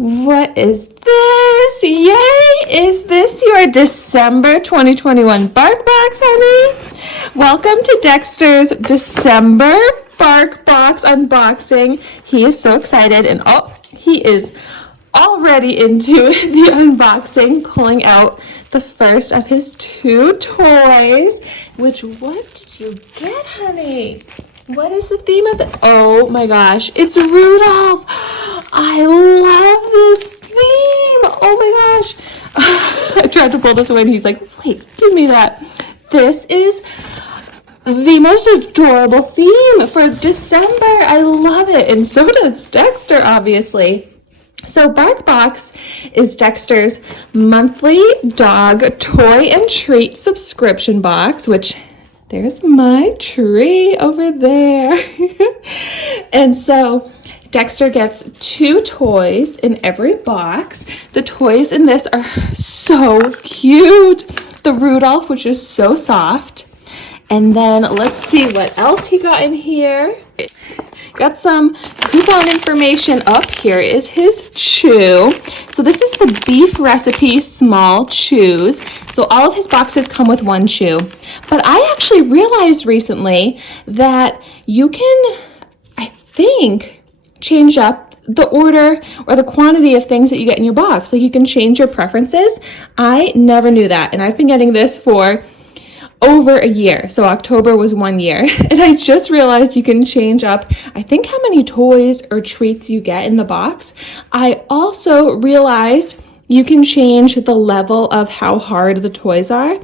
What is this? Yay! Is this your December 2021 Bark Box, honey? Welcome to Dexter's December Bark Box unboxing. He is so excited, and he is already into the unboxing, pulling out the first of his two toys. What did you get, honey? What is the theme of it? Oh my gosh, it's Rudolph. I love this theme. Oh my gosh. I tried to pull this away and he's like, wait, give me that. This is the most adorable theme for December. I love it. And so does Dexter, obviously. So BarkBox is Dexter's monthly dog toy and treat subscription box, which there's my tree over there. And so Dexter gets two toys in every box. The toys in this are so cute. The Rudolph, which is so soft. And then let's see what else he got in here. Got some coupon information up. Here is his chew. So this is the beef recipe small chews. So all of his boxes come with one chew. But I actually realized recently that you can, I think, change up the order or the quantity of things that you get in your box. Like you can change your preferences. I never knew that. And I've been getting this for over a year. So October was 1 year. And I just realized you can change up, I think, how many toys or treats you get in the box. I also realized you can change the level of how hard the toys are.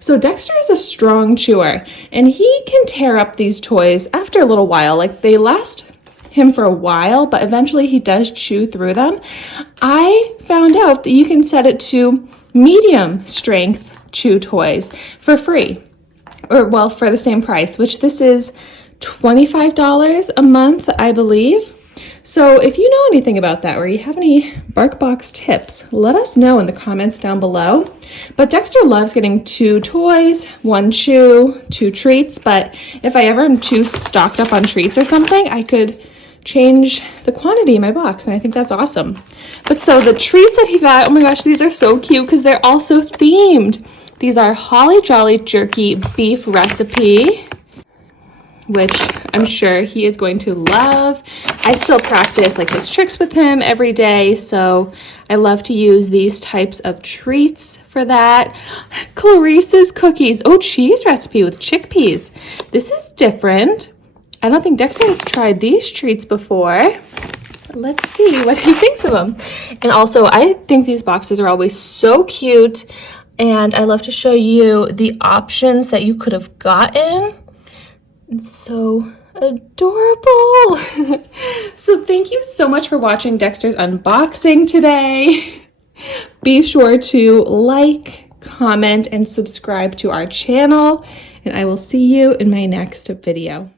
So Dexter is a strong chewer and he can tear up these toys after a little while. Like they last him for a while, but eventually he does chew through them. I found out that you can set it to medium strength chew toys for free, or well, for the same price, which this is $25 a month, I believe. So if you know anything about that or you have any BarkBox tips, let us know in the comments down below. But Dexter loves getting two toys, one chew, two treats, but if I ever am too stocked up on treats or something, I could change the quantity in my box, and I think that's awesome. But so the treats that he got, oh my gosh, these are so cute because they're also themed. These are Holly Jolly Jerky Beef Recipe, which I'm sure he is going to love. I still practice like his tricks with him every day, so I love to use these types of treats for that. Clarice's Cookies, cheese recipe with chickpeas. This is different. I don't think Dexter has tried these treats before. Let's see what he thinks of them. And also, I think these boxes are always so cute. And I love to show you the options that you could have gotten. It's so adorable. So thank you so much for watching Dexter's unboxing today. Be sure to like, comment, and subscribe to our channel. And I will see you in my next video.